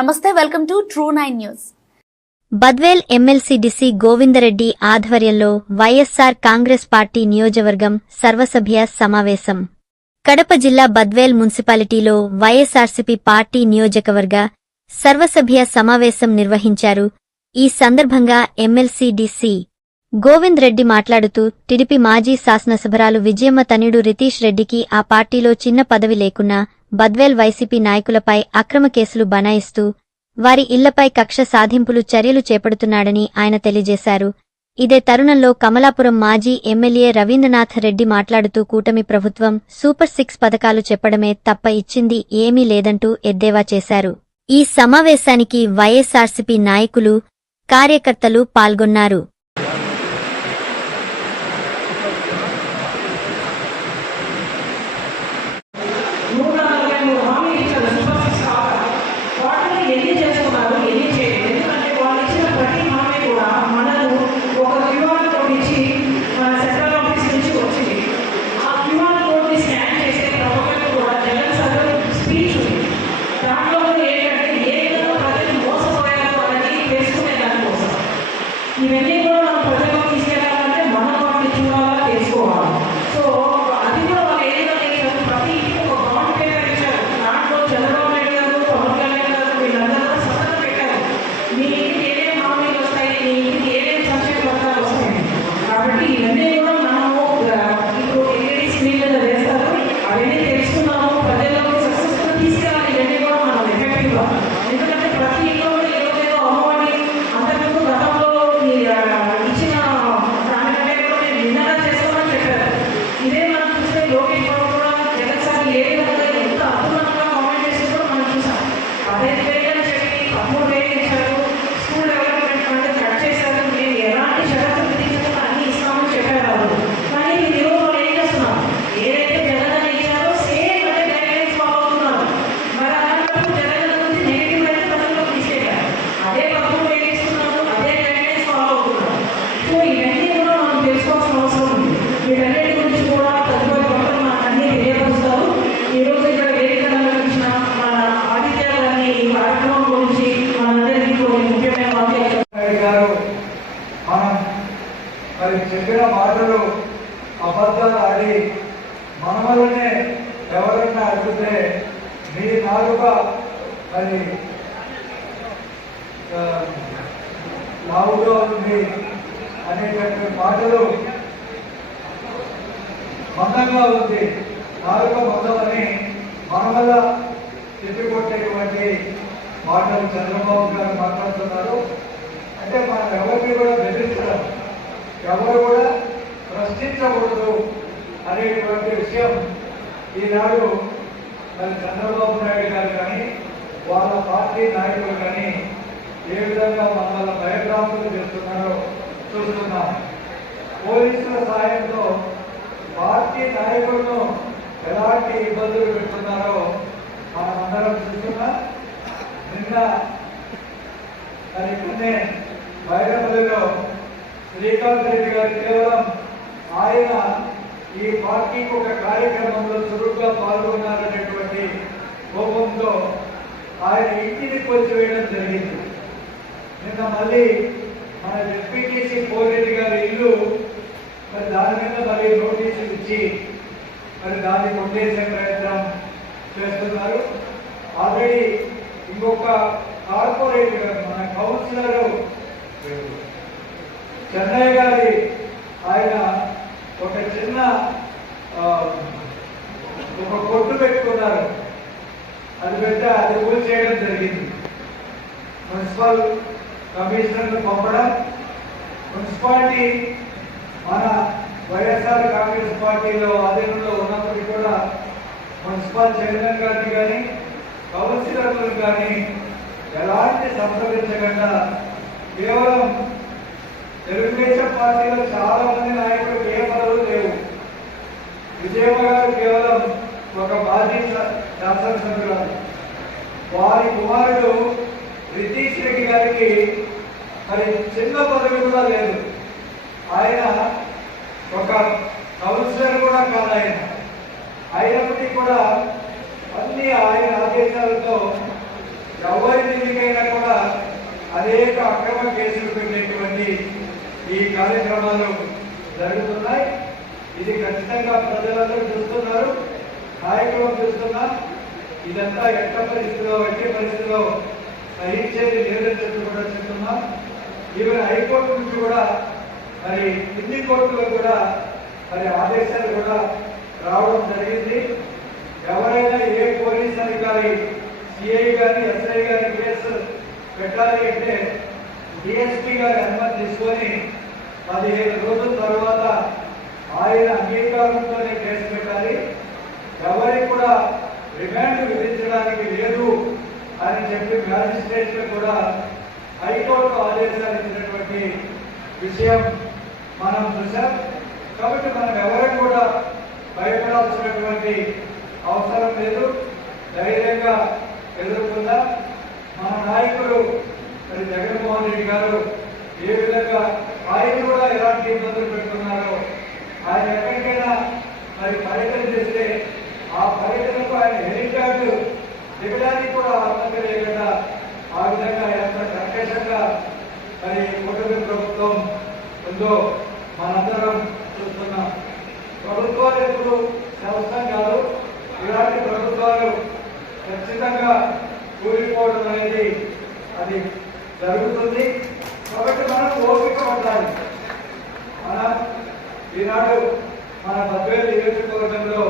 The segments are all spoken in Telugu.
నమస్తే, welcome to True nine news. Badvel MLC DC Govinda Reddy ఆధ్వర్యంలో వైఎస్సార్ కాంగ్రెస్ పార్టీ నియోజకవర్గం సర్వసభ్య సమావేశం. కడప జిల్లా బద్వేల్ మున్సిపాలిటీలో వైఎస్సార్సీపీ పార్టీ నియోజకవర్గ సర్వసభ్య సమావేశం నిర్వహించారు. ఈ సందర్భంగా ఎమ్మెల్సీ డిసి గోవిందరెడ్డి మాట్లాడుతూ టీడీపీ మాజీ శాసనసభ్యురాలు విజయమ్మ తనయుడు రితీష్ రెడ్డికి ఆ పార్టీలో చిన్న పదవి లేకున్నా బద్వేల్ వైసీపీ నాయకులపై అక్రమ కేసులు బనాయిస్తూ వారి ఇళ్లపై కక్ష సాధింపులు చర్యలు చేపడుతున్నాడని ఆయన తెలియజేశారు. ఇదే తరుణంలో కమలాపురం మాజీ ఎమ్మెల్యే రవీంద్రనాథ్ రెడ్డి మాట్లాడుతూ కూటమి ప్రభుత్వం సూపర్ 6 పథకాలు చెప్పడమే తప్ప ఇచ్చింది ఏమీ లేదంటూ ఎద్దేవా చేశారు. ఈ సమావేశానికి వైఎస్సార్సీపీ నాయకులు, కార్యకర్తలు పాల్గొన్నారు. ఇవన్నీ కూడా మనం ప్రజలకు తీసుకెళ్ళాలంటే మనం వాటిని చూడాలా, తెలుసుకోవాలి. సో అది కూడా వాళ్ళు ఏదైనా ప్రతి ఒక బాండ్ పేపర్ ఇచ్చారు. దాంట్లో చంద్రబాబు నాయుడు గారు, పవన్ కళ్యాణ్ గారు వీళ్ళందరూ కూడా సంతకం పెట్టారు. మీ ఇంటికి ఏమేమి హామీలు వస్తాయి, మీ ఇంటికి ఏమేమి సంక్షేమ పథకాలు వస్తాయి. కాబట్టి ఇవన్నీ కూడా మనము ఇప్పుడు ఎల్ఈడి స్క్రీన్ మీద వేస్తారు. అవన్నీ తెలుసుకున్నాము, ప్రజల్లోకి సక్సెస్ఫుల్ తీసుకెళ్ళాలి. ఇవన్నీ కూడా మనం ఎఫెక్టివ్గా, ఎందుకంటే ప్రతి ఇంట్లో కూడా ఈరోజు ఏదో అమ్మఒడి అంతకుముందు గతంలో ఇచ్చిన దానికంటే కూడా నేను నిన్నగా చేసుకోమని చెప్పారు. ఇదే మనం చూస్తే లోకేష్ బాబు కూడా జగన్ సార్ ఏ విధంగా ఎంత అద్భుతంగా కామెంట్ చేసి కూడా మనం చూసాం. 15,000 అని చెప్పి 13,000 ఇచ్చారు. స్కూల్ డెవలప్మెంట్ ఫండ్ కట్ చేశారు. మేము ఎలాంటి షరతులు విధించకుండా అన్ని ఇస్తామని చెప్పారు. కానీ ఈరోజు వాళ్ళు ఏం చేస్తున్నారు, ఏదైతే జగన్ అని ఇచ్చారో సేమ్ అదే గైడ్లైన్స్ ఫాలో అవుతున్నారు. మరి అలాంటప్పుడు జగన్ గురించి నెగిటివ్ అయితే ప్రజల్లోకి తీసుకెళ్ళారు. అదే 13,000 ఇస్తున్నారు, అదే గైడ్లైన్స్ ఫాలో అవుతున్నారు. సో ఇవన్నీ కూడా మనం తెలుసుకోవాల్సిన అవసరం ఉంది. వీటన్నిటి గురించి కూడా తదుపరి పక్కన మనకు అన్ని తెలియపరుస్తారు. ఈరోజు ఇక్కడ వేదిక నిర్వహించిన మన ఆదిత్య గారిని ఈ కార్యక్రమం గురించి మనందరికీ కొన్ని ముఖ్యమైన వాక్యాలు మనం మరి చెప్పిన మాటలు అబద్ధాలు ఆడి మన వల్లనే ఎవరైనా అడిగితే మీ నాలుక మరి లావుగా ఉంది అనేటువంటి మాటలు మందంగా ఉంది, నాలుక మందమని మన వల్ల తిప్పికొట్టేటువంటి మాటలు చంద్రబాబు గారు మాట్లాడుతున్నారు. అంటే మనం ఎవరిని కూడా బెదిరించడం, ఎవరు కూడా ప్రశ్నించకూడదు అనేటువంటి విషయం ఈనాడు మరి చంద్రబాబు నాయుడు గారు కానీ వాళ్ళ పార్టీ నాయకులు కానీ ఏ విధంగా మమ్మల్ని భయభ్రాంతులు చేస్తున్నారో చూస్తున్నాం. పోలీసుల సాయంతో పార్టీ నాయకులను ఎలాంటి ఇబ్బందులు పెడుతున్నారో మనమందరం చూస్తున్నాం. నిన్న ఇక్కడనే బైరపల్లిలో శ్రీకాంత్ రెడ్డి గారు కేవలం ఆయన ఈ పార్టీకి ఒక కార్యక్రమంలో చురుగ్గా పాల్గొన్నారనేటువంటి కోపంతో ఆయన ఇంటిని కూల్చివేయడం జరిగింది. నిన్న మళ్ళీ మన ఎంపీటీసీ పోరెడ్డి గారి ఇల్లు మరి దాని మీద మరి నోటీసులు ఇచ్చి మరి దాన్ని కొట్టేసే ప్రయత్నం చేస్తున్నారు. ఆల్రెడీ ఇంకొక కార్పొరేటర్ మన కౌన్సిలర్ చెన్నై గారి ఆయన ఒక చిన్న ఒక కొట్టు పెట్టుకున్నారు. అది పెద్ద అది కూల్ చేయడం జరిగింది. మున్సిపల్ కమిషనర్ను పంపడం, మున్సిపాలిటీ మన వైఎస్ఆర్ కాంగ్రెస్ పార్టీలో ఆధీనంలో ఉన్నప్పటికీ కూడా మున్సిపల్ చైర్మన్ గారిని కానీ కౌన్సిలర్లను కానీ ఎలాంటి సంప్రదించకుండా కేవలం తెలుగుదేశం పార్టీలో చాలా మంది నాయకులకు ఏ పదవులు లేవు. విజయమ్మ గారు కేవలం ఒక మాజీ శాసనసభ్యురాలు. వారి కుమారుడు రితీష్ రెడ్డి గారికి మరి చిన్న పదవి కూడా లేదు. ఆయన ఒక కౌన్సిలర్ కూడా కాదు. అయినప్పటికీ కూడా అన్ని ఆయన ఆదేశాలతో ఎవరిని అనేక అక్రమ కేసులు పెట్టేటువంటి ఈ కార్యక్రమాలు జరుగుతున్నాయి. ఇది ఖచ్చితంగా ప్రజలందరూ చూస్తున్నారు, నాయకులు చూస్తున్నారు. ఇదంతా ఎట్ట పరిస్థితిలో ఎట్టి పరిస్థితిలో సహించేది లేదని చెప్పి కూడా చెప్తున్నాం. ఈవెన్ హైకోర్టు నుంచి కూడా మరి కింది కోర్టులో కూడా మరి ఆదేశాలు కూడా రావడం జరిగింది. ఎవరైనా ఏ పోలీస్ అధికారి సిఐ గారి ఎస్ఐ గారి కేసు పెట్టాలి అంటే డిఎస్పీ గారి అనుమతి తీసుకొని 15 రోజుల తర్వాత ఆయన అంగీకారంతోనే కేసు పెట్టాలి. ఎవరికి కూడా రిమాండ్ విధించడానికి లేదు అని చెప్పి మ్యాజిస్ట్రేట్ కూడా హైకోర్టు ఆదేశాలు ఇచ్చినటువంటి విషయం మనం చూసాం. కాబట్టి మనం ఎవరికి కూడా భయపడాల్సినటువంటి అవసరం లేదు, ధైర్యంగా ఎదుర్కొందాం. మన నాయకులు మరి జగన్మోహన్ రెడ్డి గారు ఏ విధంగా ఆయన కూడా ఎలాంటి ఇబ్బందులు పెడుతున్నారో, ఆయన ఎక్కడికైనా మరి పర్యటన చేస్తే ఆ పర్యటనకు ఆయన హెలికాప్టర్ దిగడానికి కూడా అనుమతి లేకుండా ఆ విధంగా ఎంత సంకేతంగా మరి కూటమి ప్రభుత్వం ఉందో మనందరం చూస్తున్నాం. ప్రభుత్వాలు ఎప్పుడు శాశ్వతం కాదు, ఇలాంటి ప్రభుత్వాలు ఖచ్చితంగా కూలిపోవడం అనేది అది జరుగుతుంది. కాబట్టి మనం ఓపిక పడాలి. మనం ఈనాడు మన బద్వేలు నియోజకవర్గంలో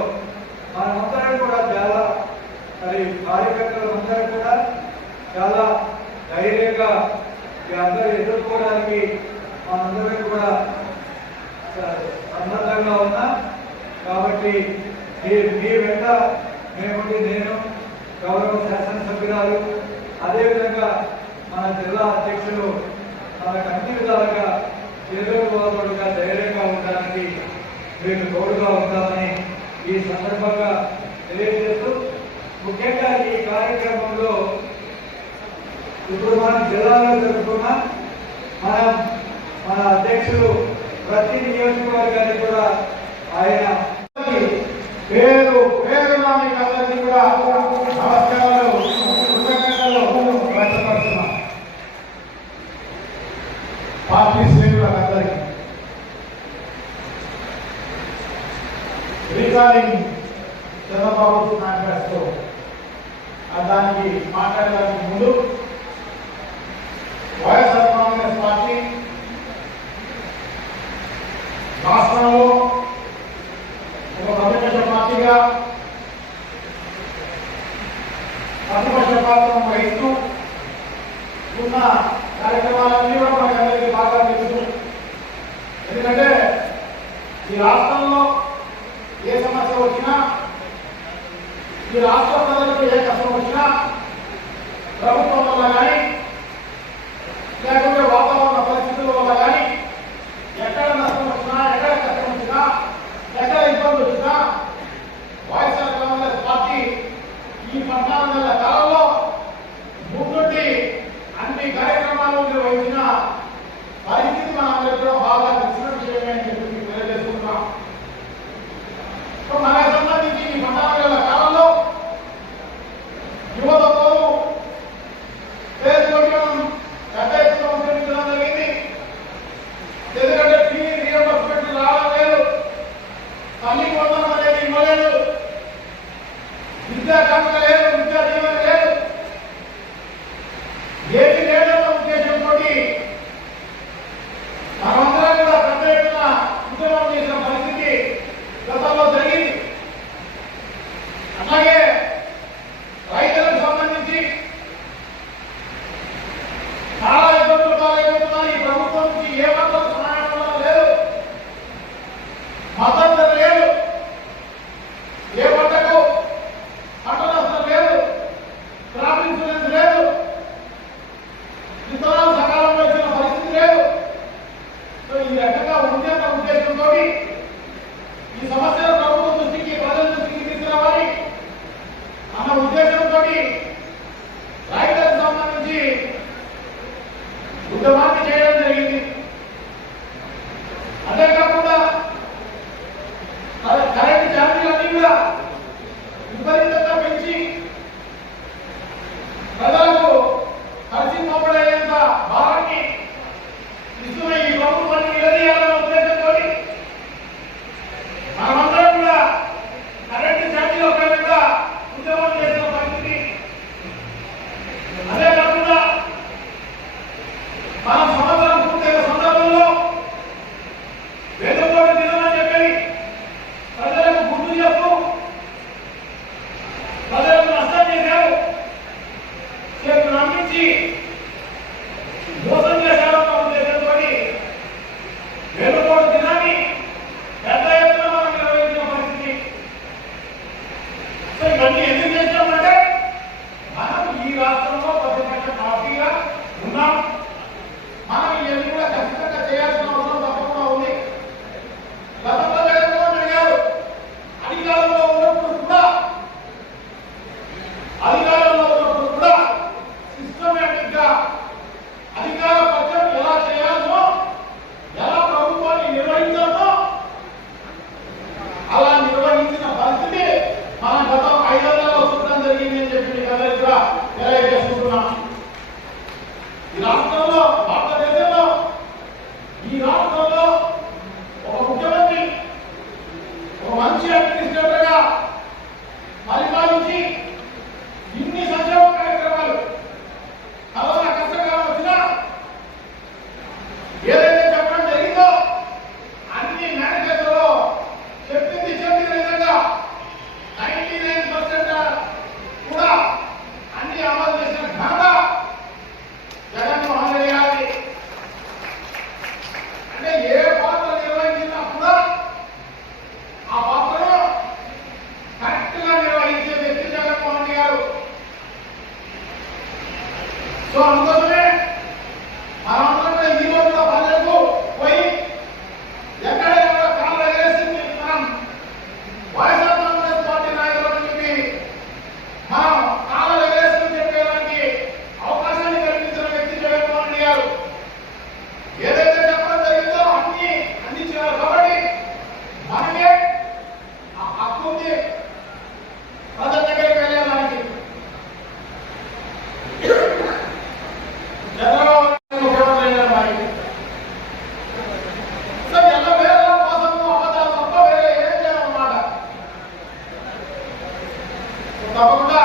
మనమందరం కూడా చాలా మరి కార్యకర్తలు అందరం కూడా చాలా ధైర్యంగా ఈ అందరూ ఎదుర్కోవడానికి మనందరం కూడా సన్నద్ధంగా ఉన్నాం. కాబట్టి మీ వెంట మేముండి నేను, గౌరవ శాసనసభ్యురాలు, అదేవిధంగా మన జిల్లా అధ్యక్షులు మనకు అన్ని విధాలుగా ఎదుర్కోవడంగా ధైర్యంగా ఉండడానికి మీరు తోడుగా ఉంటామని ఈ సందర్భంగా తెలియజేస్తూ, ముఖ్యంగా ఈ కార్యక్రమంలో ఇప్పుడు మనం జిల్లాలో జరుపుకున్నాం. మన అధ్యక్షులు ప్రతి నియోజకవర్గాన్ని కూడా ఆయన పేరు పేరులో మీకు అందరికీ కూడా నమస్కారాలు, కృతజ్ఞతలు వ్యక్తపడుతున్నాం. పార్టీ శ్రేణులందరికీ రికార్డింగ్ చంద్రబాబు మేనిఫెస్టో దానికి మాట్లాడడానికి ముందు వైఎస్ఆర్ కాంగ్రెస్ పార్టీ రాష్ట్రంలో ఒక ప్రతిపక్ష పార్టీగా ప్రతిపక్ష పాత్రను వహిస్తూ ఉన్న కార్యక్రమాలన్నీ కూడా మనకి అందరికీ బాగా తెలుసు. ఎందుకంటే ఈ రాష్ట్రంలో ఏ సమస్య వచ్చినా, ఈ రాష్ట్ర ప్రజలకు ఏ కష్టం వచ్చినా ప్రభుత్వం వల్ల కానీ లేకపోతే వాతావరణ పరిస్థితుల వల్ల కానీ ఎక్కడ నష్టం వచ్చినా, ఎక్కడ కష్టం వచ్చినా, ఎక్కడ ఇబ్బంది వచ్చినా వైఎస్ఆర్ కాంగ్రెస్ పార్టీ ఈ 14 నెలల కాలంలో ముందుండి అన్ని కార్యక్రమాలు నిర్వహించిన పరిస్థితి మనందరికీ కూడా బాగా తెలిసిన విషయమే అని చెప్పి తెలియజేస్తున్నాం. మనకు సంబంధించి ఈ 14 నెలల కాలంలో యువతతో నుంచి మోసం చేశారన్న ఉద్దేశంతో వెనుకోడు దినాన్ని పెద్ద ఎత్తున మనం నిర్వహించిన పరిస్థితి. సో ఇవన్నీ ఎందుకు చేసినామంటే మనం ఈ రాష్ట్రంలో ప్రతిపక్ష పార్టీగా ఉన్నాం. మనం ఇవన్నీ కూడా ఖచ్చితంగా చేయాల్సిన అవసరం తప్పకుండా ఉంది. గతంలో జగన్మోహన్ రెడ్డి గారు అధికారంలో ఉన్నప్పుడు కూడా సిస్టమేటిక్ గా అధికార పక్షం ఎలా చేయాలో, ఎలా ప్రభుత్వాన్ని నిర్వహించాలో అలా నిర్వహించిన పరిస్థితి మనం గత 5 నెలల్లో చూడడం జరిగింది అని చెప్పి మీకు అందరికీ కూడా తెలియజేసుకుంటున్నాం. ఈ రాష్ట్రంలో, భారతదేశంలో ఈ రాష్ట్రంలో ఒక ముఖ్యమంత్రి ఒక మంచి అడ్మినిస్ట్రేటర్ గా పరిపాలించి ఇన్ని సంక్షేమ కార్యక్రమాలు కరోనా కష్టకాలం వచ్చినా ఏదైతే చెప్పడం జరిగిందో అన్ని మేనిఫెస్టోలో చెప్పిన విధంగా 99% కూడా అన్ని అమలు చేసిన ఘనత జగన్మోహన్ రెడ్డి గారి. అంటే ఏ పాత్ర నిర్వహించినా కూడా ఆ పాత్రను కరెక్ట్ గా నిర్వహించే వ్యక్తి జగన్మోహన్ రెడ్డి గారు. సో అందుకోసమే మనమందరం ఈ రోజు కూడా పల్లెలకు పోయి ఎక్కడైనా కూడా కాళ్ళు ఎగరేసి మనం వైఎస్ఆర్ కాంగ్రెస్ పార్టీ నాయకులను చెప్పి మనం కాళ్ళు ఎగరేసుకుని చెప్పేదానికి అవకాశాన్ని కల్పించిన వ్యక్తి జగన్మోహన్ రెడ్డి గారు. ఏదైతే చెప్పడం జరిగిందో అన్ని అందించారు కాబట్టి మనకే ఆ హక్కు ఉంది ప్రజల దగ్గరికి వెళ్ళేదానికి. చంద్రబాబు ముఖ్యమంత్రి అయినారు మనకి. సో ఎల్లవేళ మోసము అబద్ధాలు తప్ప వేరే ఏం చేయాలన్నమాట. తప్పకుండా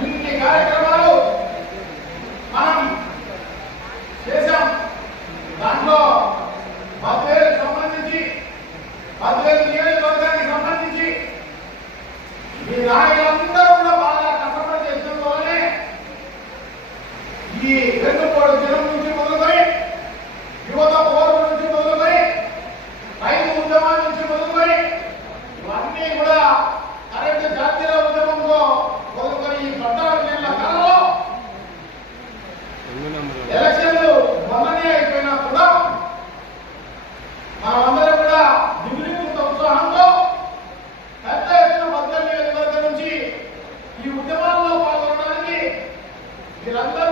ఇన్ని కార్యక్రమాలు మనం చేశాం. దాంట్లో బద్వేలుకు సంబంధించి, బద్వేలు నియోజకవర్గానికి సంబంధించి ఈ నాయకులందరూ కూడా బాగా కష్టపడి చేసిన వల్లనే ఈ వెన్నుపోడు దినం నుంచి మొదలుకొని, యువత పోరు నుంచి మొదలుకొని, రైతు ఉద్యమం నుంచి మొదలుకొని ఇవన్నీ కూడా కరెంటు జాతీయ ఉద్యమంలో మొదలుకొని ఈ 14 నెలల కాలంలో ఎలక్షన్లు మొన్ననే అయిపోయినా కూడా మనమందరం కూడా దిగులింత ఉత్సాహంతో పెద్ద ఎత్తున బద్వేలు నియోజకవర్గం నుంచి ఈ ఉద్యమాల్లో పాల్గొనడానికి మీరందరూ